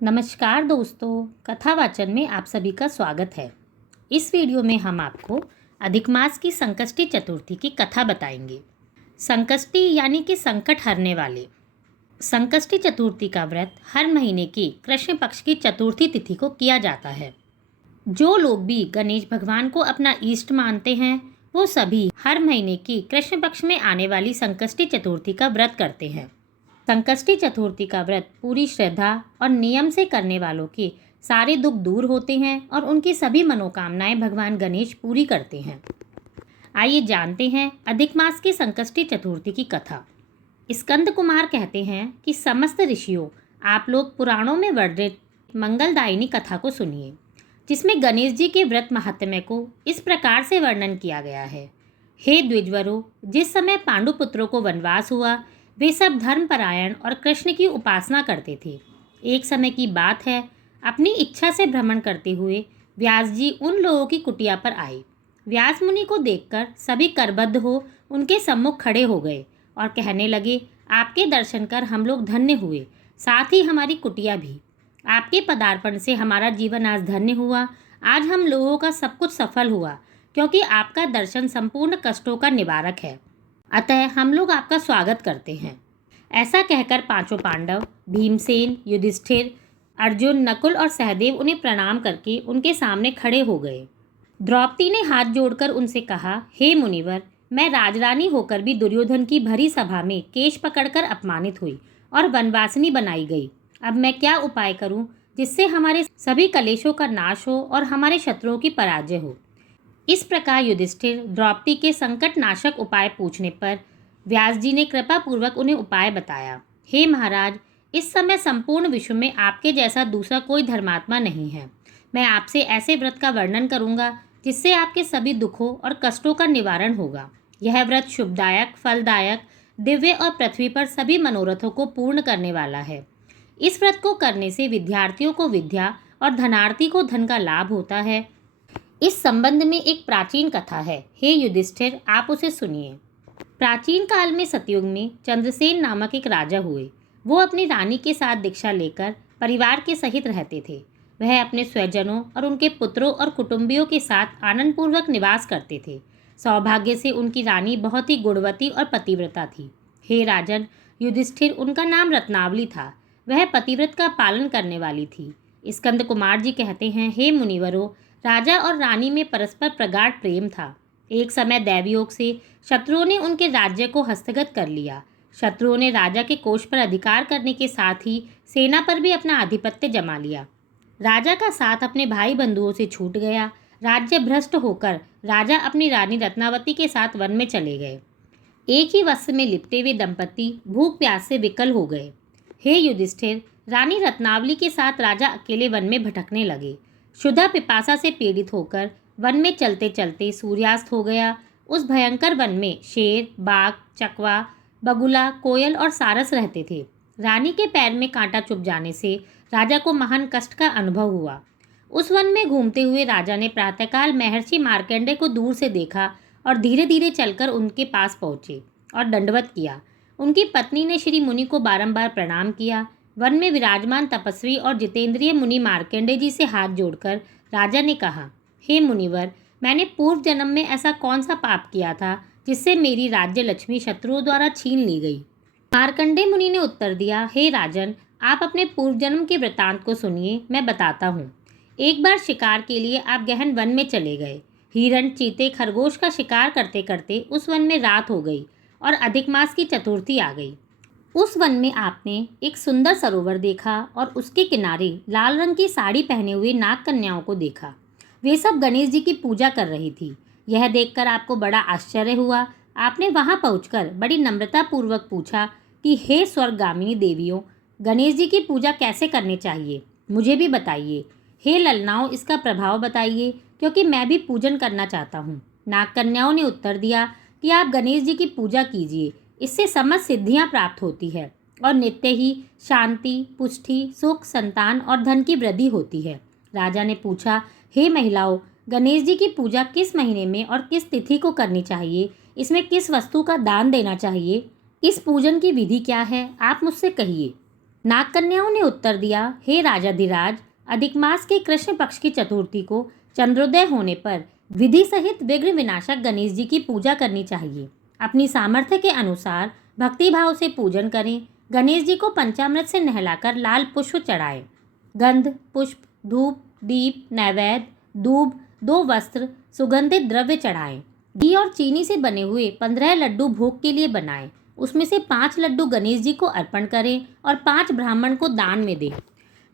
नमस्कार दोस्तों, कथा वाचन में आप सभी का स्वागत है। इस वीडियो में हम आपको अधिक मास की संकष्टी चतुर्थी की कथा बताएंगे। संकष्टी यानी कि संकट हरने वाले। संकष्टी चतुर्थी का व्रत हर महीने की कृष्ण पक्ष की चतुर्थी तिथि को किया जाता है। जो लोग भी गणेश भगवान को अपना इष्ट मानते हैं वो सभी हर महीने की कृष्ण पक्ष में आने वाली संकष्टी चतुर्थी का व्रत करते हैं। संकष्टी चतुर्थी का व्रत पूरी श्रद्धा और नियम से करने वालों के सारे दुख दूर होते हैं और उनकी सभी मनोकामनाएं भगवान गणेश पूरी करते हैं। आइए जानते हैं अधिक मास की संकष्टी चतुर्थी की कथा। स्कंद कुमार कहते हैं कि समस्त ऋषियों, आप लोग पुराणों में वर्णित मंगलदायिनी कथा को सुनिए, जिसमें गणेश जी के व्रत महात्म्य को इस प्रकार से वर्णन किया गया है। हे द्विजवरों, जिस समय पांडुपुत्रों को वनवास हुआ वे सब धर्मपरायण और कृष्ण की उपासना करते थे। एक समय की बात है, अपनी इच्छा से भ्रमण करते हुए व्यास जी उन लोगों की कुटिया पर आए। व्यास मुनि को देखकर सभी करबद्ध हो उनके सम्मुख खड़े हो गए और कहने लगे, आपके दर्शन कर हम लोग धन्य हुए, साथ ही हमारी कुटिया भी। आपके पदार्पण से हमारा जीवन आज धन्य हुआ। आज हम लोगों का सब कुछ सफल हुआ, क्योंकि आपका दर्शन संपूर्ण कष्टों का निवारक है। अतः हम लोग आपका स्वागत करते हैं। ऐसा कहकर पांचों पांडव भीमसेन, युधिष्ठिर, अर्जुन, नकुल और सहदेव उन्हें प्रणाम करके उनके सामने खड़े हो गए। द्रौपदी ने हाथ जोड़कर उनसे कहा, हे मुनिवर, मैं राजरानी होकर भी दुर्योधन की भरी सभा में केश पकड़कर अपमानित हुई और वनवासिनी बनाई गई। अब मैं क्या उपाय करूं जिससे हमारे सभी कलेशों का नाश हो और हमारे शत्रुओं की पराजय हो। इस प्रकार युधिष्ठिर द्रौपदी के संकट नाशक उपाय पूछने पर व्यास जी ने कृपा पूर्वक उन्हें उपाय बताया। हे महाराज, इस समय संपूर्ण विश्व में आपके जैसा दूसरा कोई धर्मात्मा नहीं है। मैं आपसे ऐसे व्रत का वर्णन करूंगा जिससे आपके सभी दुखों और कष्टों का निवारण होगा। यह व्रत शुभदायक, फलदायक, दिव्य और पृथ्वी पर सभी मनोरथों को पूर्ण करने वाला है। इस व्रत को करने से विद्यार्थियों को विद्या और धनार्थी को धन का लाभ होता है। इस संबंध में एक प्राचीन कथा है। हे युधिष्ठिर, आप उसे सुनिए। प्राचीन काल में सतयुग में चंद्रसेन नामक एक राजा हुए। वो अपनी रानी के साथ दीक्षा लेकर परिवार के सहित रहते थे। वह अपने स्वजनों और उनके पुत्रों और कुटुंबियों के साथ आनंदपूर्वक निवास करते थे। सौभाग्य से उनकी रानी बहुत ही गुणवती और पतिव्रता थी। हे राजन, युधिष्ठिर उनका नाम रत्नावली था। वह पतिव्रत का पालन करने वाली थी। स्कंद कुमार जी कहते हैं, हे मुनिवरों, राजा और रानी में परस्पर प्रगाढ़ प्रेम था। एक समय दैवयोग से शत्रुओं ने उनके राज्य को हस्तगत कर लिया। शत्रुओं ने राजा के कोष पर अधिकार करने के साथ ही सेना पर भी अपना आधिपत्य जमा लिया। राजा का साथ अपने भाई बंधुओं से छूट गया। राज्य भ्रष्ट होकर राजा अपनी रानी रत्नावती के साथ वन में चले गए। एक ही वस्त्र में लिपटे हुए दंपति भूख प्यास से विकल हो गए। हे युधिष्ठिर, रानी रत्नावली के साथ राजा अकेले वन में भटकने लगे। क्षुधा पिपासा से पीड़ित होकर वन में चलते चलते सूर्यास्त हो गया। उस भयंकर वन में शेर, बाघ, चकवा, बगुला, कोयल और सारस रहते थे। रानी के पैर में कांटा चुभ जाने से राजा को महान कष्ट का अनुभव हुआ। उस वन में घूमते हुए राजा ने प्रातःकाल महर्षि मार्कंडेय को दूर से देखा और धीरे धीरे चलकर उनके पास पहुँचे और दंडवत किया। उनकी पत्नी ने श्री मुनि को बारंबार प्रणाम किया। वन में विराजमान तपस्वी और जितेंद्रिय मुनि मार्कंडेय जी से हाथ जोड़कर राजा ने कहा, हे मुनिवर, मैंने पूर्व जन्म में ऐसा कौन सा पाप किया था जिससे मेरी राज्य लक्ष्मी शत्रुओं द्वारा छीन ली गई। मार्कंडेय मुनि ने उत्तर दिया, हे राजन, आप अपने पूर्व जन्म के वृतांत को सुनिए, मैं बताता हूँ। एक बार शिकार के लिए आप गहन वन में चले गए। हिरण, चीते, खरगोश का शिकार करते करते उस वन में रात हो गई और अधिक मास की चतुर्थी आ गई। उस वन में आपने एक सुंदर सरोवर देखा और उसके किनारे लाल रंग की साड़ी पहने हुए नाग कन्याओं को देखा। वे सब गणेश जी की पूजा कर रही थी। यह देखकर आपको बड़ा आश्चर्य हुआ। आपने वहां पहुंचकर बड़ी नम्रता पूर्वक पूछा कि हे स्वर्गगामिनी देवियों, गणेश जी की पूजा कैसे करनी चाहिए, मुझे भी बताइए। हे ललनाओं, इसका प्रभाव बताइए, क्योंकि मैं भी पूजन करना चाहता हूँ। नाग कन्याओं ने उत्तर दिया कि आप गणेश जी की पूजा कीजिए, इससे समस्त सिद्धियां प्राप्त होती है और नित्य ही शांति, पुष्टि, सुख, संतान और धन की वृद्धि होती है। राजा ने पूछा, हे महिलाओं, गणेश जी की पूजा किस महीने में और किस तिथि को करनी चाहिए, इसमें किस वस्तु का दान देना चाहिए, इस पूजन की विधि क्या है, आप मुझसे कहिए। नागकन्याओं ने उत्तर दिया, हे राजाधिराज, अधिक मास के कृष्ण पक्ष की चतुर्थी को चंद्रोदय होने पर विधि सहित विघ्न विनाशक गणेश जी की पूजा करनी चाहिए। अपनी सामर्थ्य के अनुसार भक्ति भाव से पूजन करें। गणेश जी को पंचामृत से नहलाकर लाल पुष्प चढ़ाएं। गंध, पुष्प, धूप, दीप, नैवेद्य, दूब, 2 वस्त्र, सुगंधित द्रव्य चढ़ाएं। घी और चीनी से बने हुए 15 लड्डू भोग के लिए बनाएं। उसमें से 5 लड्डू गणेश जी को अर्पण करें और 5 ब्राह्मण को दान में दें।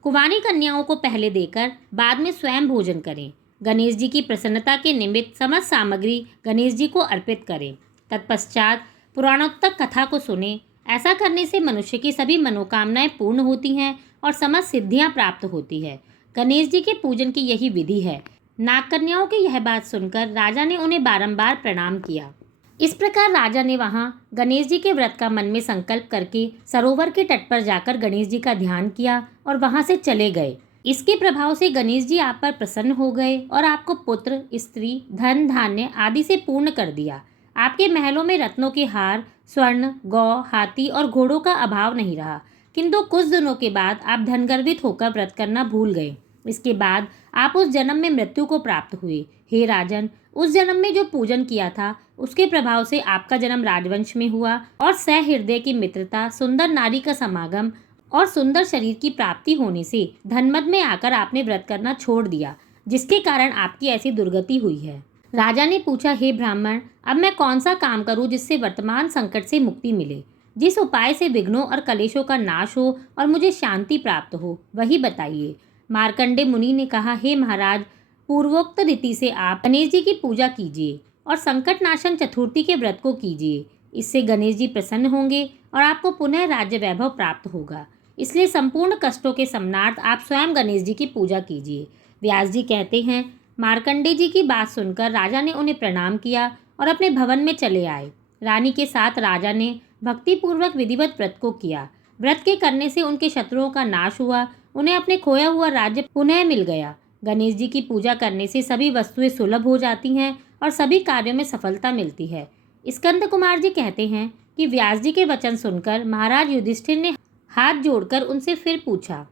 कुंवारी कन्याओं को पहले देकर बाद में स्वयं भोजन करें। गणेश जी की प्रसन्नता के निमित्त समस्त सामग्री गणेश जी को अर्पित करें। तत्पश्चात पुराणोक्त कथा को सुने। ऐसा करने से मनुष्य की सभी मनोकामनाएं पूर्ण होती हैं और समस्त सिद्धियां प्राप्त होती है। गणेश जी के पूजन की यही विधि है। नागकन्याओं की यह बात सुनकर राजा ने उन्हें बारंबार प्रणाम किया। इस प्रकार राजा ने वहां गणेश जी के व्रत का मन में संकल्प करके सरोवर के तट पर जाकर गणेश जी का ध्यान किया और वहां से चले गए। इसके प्रभाव से गणेश जी आप पर प्रसन्न हो गए और आपको पुत्र, स्त्री, धन, धान्य आदि से पूर्ण कर दिया। आपके महलों में रत्नों के हार, स्वर्ण, गौ, हाथी और घोड़ों का अभाव नहीं रहा। किंतु कुछ दिनों के बाद आप धनगर्वित होकर व्रत करना भूल गए। इसके बाद आप उस जन्म में मृत्यु को प्राप्त हुए। हे राजन, उस जन्म में जो पूजन किया था उसके प्रभाव से आपका जन्म राजवंश में हुआ और सहृदय की मित्रता, सुंदर नारी का समागम और सुंदर शरीर की प्राप्ति होने से धनमद में आकर आपने व्रत करना छोड़ दिया, जिसके कारण आपकी ऐसी दुर्गति हुई है। राजा ने पूछा, हे ब्राह्मण, अब मैं कौन सा काम करूं जिससे वर्तमान संकट से मुक्ति मिले? जिस उपाय से विघ्नों और कलेशों का नाश हो और मुझे शांति प्राप्त हो, वही बताइए। मार्कंडे मुनि ने कहा, हे महाराज, पूर्वोक्त रीति से आप गणेश जी की पूजा कीजिए और संकट नाशन चतुर्थी के व्रत को कीजिए। इससे गणेश जी प्रसन्न होंगे और आपको पुनः राज्य वैभव प्राप्त होगा। इसलिए संपूर्ण कष्टों के सम्नार्थ आप स्वयं गणेश जी की पूजा कीजिए। व्यास जी कहते हैं, मार्कंडे जी की बात सुनकर राजा ने उन्हें प्रणाम किया और अपने भवन में चले आए। रानी के साथ राजा ने भक्तिपूर्वक विधिवत व्रत को किया। व्रत के करने से उनके शत्रुओं का नाश हुआ। उन्हें अपने खोया हुआ राज्य पुनः मिल गया। गणेश जी की पूजा करने से सभी वस्तुएं सुलभ हो जाती हैं और सभी कार्यों में सफलता मिलती है। स्कंद कुमार जी कहते हैं कि व्यास जी के वचन सुनकर महाराज युधिष्ठिर ने हाथ जोड़कर उनसे फिर पूछा।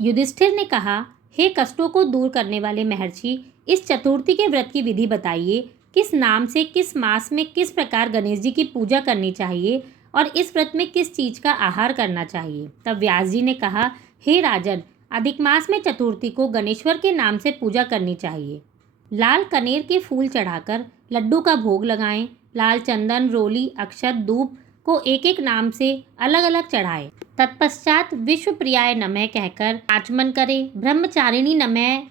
युधिष्ठिर ने कहा, हे कष्टों को दूर करने वाले महर्षि, इस चतुर्थी के व्रत की विधि बताइए। किस नाम से, किस मास में, किस प्रकार गणेश जी की पूजा करनी चाहिए और इस व्रत में किस चीज का आहार करना चाहिए? तब व्यास जी ने कहा, हे राजन, अधिक मास में चतुर्थी को गणेश्वर के नाम से पूजा करनी चाहिए। लाल कनेर के फूल चढ़ाकर लड्डू का भोग लगाएं। लाल चंदन, रोली, अक्षत, धूप को एक एक नाम से अलग अलग चढ़ाएं। तत्पश्चात विश्व प्रियाय नमः कहकर आचमन करें। ब्रह्मचारिणी नमः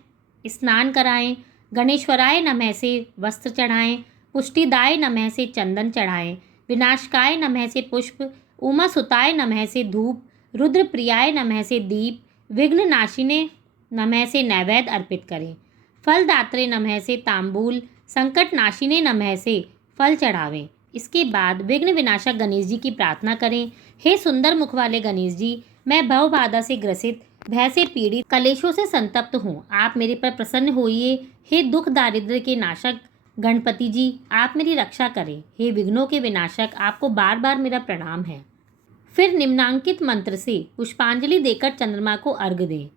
स्नान कराएं। गणेश्वराय नमः से वस्त्र चढ़ाएं। पुष्टिदाय नमः से चंदन चढ़ाएं। विनाशकाय नमः से पुष्प, उमा सुताय नमः से धूप, रुद्र प्रियाय नमः से दीप, विघ्न नाशिने नमः से नैवेद्य अर्पित करें। फलदात्रे नमः से तांबूल, संकट नाशिने नमः से फल चढ़ावें। इसके बाद विघ्न विनाशक गणेश जी की प्रार्थना करें। हे सुंदर मुख वाले गणेश जी, मैं भव बाधा से ग्रसित, भय से पीड़ित, कलेशों से संतप्त हूँ। आप मेरे पर प्रसन्न होइए। हे दुख दारिद्र्य के नाशक गणपति जी, आप मेरी रक्षा करें। हे विघ्नों के विनाशक, आपको बार बार मेरा प्रणाम है। फिर निम्नांकित मंत्र से पुष्पांजलि देकर चंद्रमा को अर्घ्य दें।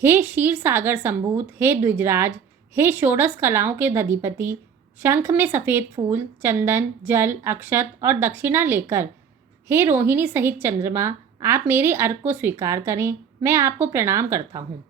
हे क्षीर सागर संभूत, हे द्विजराज, हे षोडश कलाओं के अधिपति, शंख में सफ़ेद फूल, चंदन, जल, अक्षत और दक्षिणा लेकर हे रोहिणी सहित चंद्रमा, आप मेरे अर्घ को स्वीकार करें। मैं आपको प्रणाम करता हूँ।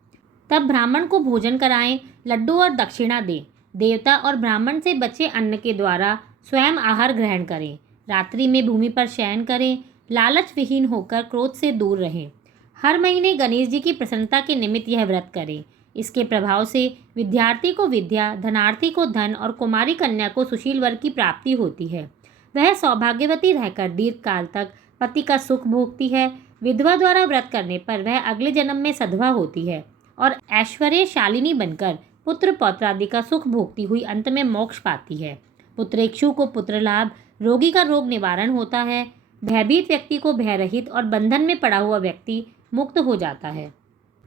तब ब्राह्मण को भोजन कराएं, लड्डू और दक्षिणा दें। देवता और ब्राह्मण से बचे अन्न के द्वारा स्वयं आहार ग्रहण करें। रात्रि में भूमि पर शयन करें। लालच विहीन होकर क्रोध से दूर रहें। हर महीने गणेश जी की प्रसन्नता के निमित्त यह व्रत करें। इसके प्रभाव से विद्यार्थी को विद्या, धनार्थी को धन और कुमारी कन्या को सुशील वर की प्राप्ति होती है। वह सौभाग्यवती रहकर दीर्घ काल तक पति का सुख भोगती है। विधवा द्वारा व्रत करने पर वह अगले जन्म में सधवा होती है और ऐश्वर्यशालिनी बनकर पुत्र पौत्र आदि का सुख भोगती हुई अंत में मोक्ष पाती है। पुत्रेक्षु को पुत्र लाभ, रोगी का रोग निवारण होता है। भयभीत व्यक्ति को भयरहित और बंधन में पड़ा हुआ व्यक्ति मुक्त हो जाता है।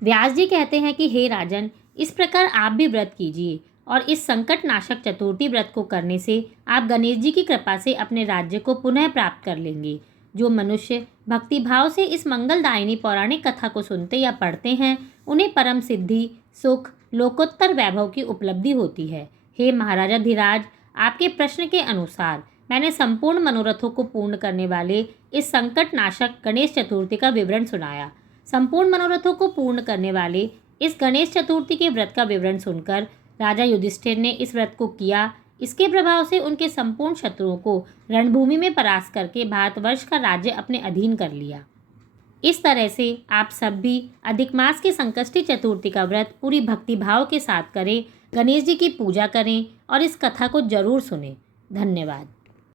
व्यास जी कहते हैं कि हे राजन, इस प्रकार आप भी व्रत कीजिए और इस संकट नाशक चतुर्थी व्रत को करने से आप गणेश जी की कृपा से अपने राज्य को पुनः प्राप्त कर लेंगे। जो मनुष्य भक्तिभाव से इस मंगलदायिनी पौराणिक कथा को सुनते या पढ़ते हैं, उन्हें परम सिद्धि, सुख, लोकोत्तर वैभव की उपलब्धि होती है। हे महाराजा धीराज, आपके प्रश्न के अनुसार मैंने संपूर्ण मनोरथों को पूर्ण करने वाले इस संकट नाशक गणेश चतुर्थी का विवरण सुनाया। संपूर्ण मनोरथों को पूर्ण करने वाले इस गणेश चतुर्थी के व्रत का विवरण सुनकर राजा युधिष्ठिर ने इस व्रत को किया। इसके प्रभाव से उनके संपूर्ण शत्रुओं को रणभूमि में परास्त करके भारतवर्ष का राज्य अपने अधीन कर लिया। इस तरह से आप सब भी अधिक मास की संकष्टी चतुर्थी का व्रत पूरी भक्तिभाव के साथ करें, गणेश जी की पूजा करें और इस कथा को जरूर सुनें। धन्यवाद।